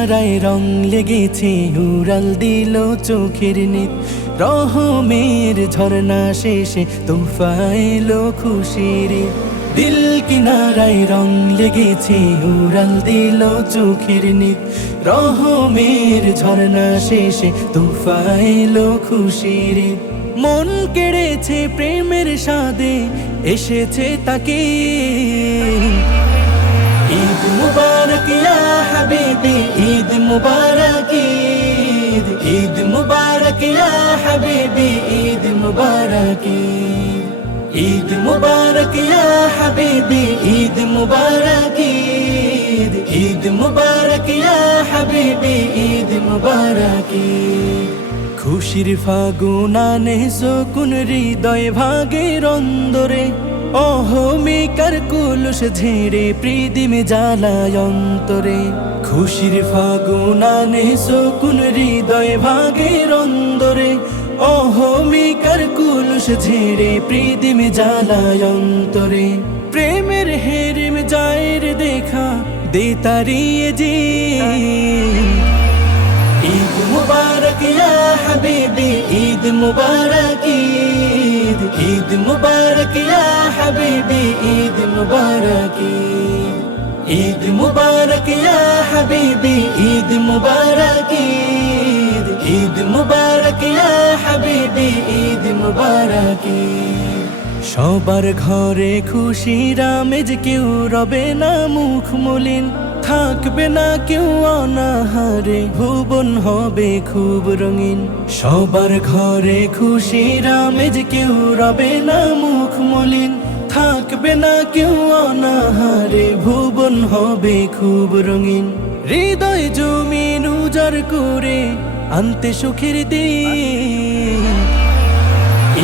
কিনারায় রং লেগেছে উড়াল দিল চোখের নিত রহমের ঝর্ণা শেষে তোফা এলো খুশির দিল কিনারায় রং লেগেছে উড়াল দিল চোখের নিত রহমের ঝর্ণা শেষে তোফা এলো খুশির মন কেড়েছে প্রেমের স্বাদে এসেছে তাকে ঈদ মুবারক ইয়া হাবিবি ঈদ মুবারক ঈদ ঈদ মুবারক ইয়া হাবিবি ঈদ মুবারক ঈদ মুবারক ইয়া হাবিবি ঈদ মুবারক ঈদ ঈদ মুবারক ইয়া হাবিবি ঈদ মুবারক খুশির ফাগুন আনে সুকুন হৃদয় ভাগের অন্দরে অহমিকার কুলুষ ঝেড়ে প্রীতিমে জ্বালায় অন্তরে খুশির ফাগুন আনে সুকুন হৃদয় ভাগের অন্দরে অহমিকার কুলুষ ঝেড়ে প্রীতিমে জ্বালায় অন্তরে প্রেমের হেরিম জায়ের দেখা দে তারিয়ে যে ঈদ মুবারক ইয়া হাবিবি ঈদ মুবারক ঈদ ঈদ মুবারক ইয়া হাবিবি ঈদ মুবারক ঈদ মুবারক ইয়া হাবিবি ঈদ মুবারক ঈদ ঈদ মুবারক ইয়া হাবিবি ঈদ মুবারক সবার ঘরে খুশির আমেজ কেউ রবে না মুখ মলিন থাকবে না কেউ অনাহারে ভুবন হবে খুব রঙিন সবার ঘরে খুশির আমেজ কেউ রবে না মুখ মলিন থাকবে না কেউ অনাহারে ভুবন হবে খুব রঙিন হৃদয় জমিন উজাড় করে আনতে সুখের দিন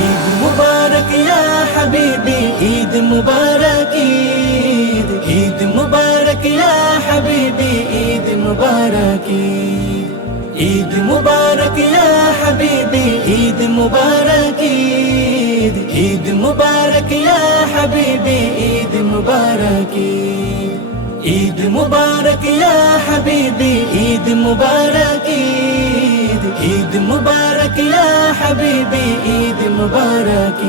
ঈদ মুবারক ইয়া হাবিবি ঈদ মুবারক ঈদ ঈদ মুবারক ইয়া হাবিবি ঈদ মুবারক ঈদ মুবারক ইয়া হাবিবি ঈদ মুবারক ঈদ ঈদ মুবারক ইয়া হাবিবি ঈদ মুবারক ঈদ মুবারক ইয়া হাবিবি ঈদ মুবারক ঈদ ঈদ মুবারক ইয়া হাবিবি ঈদ মুবারক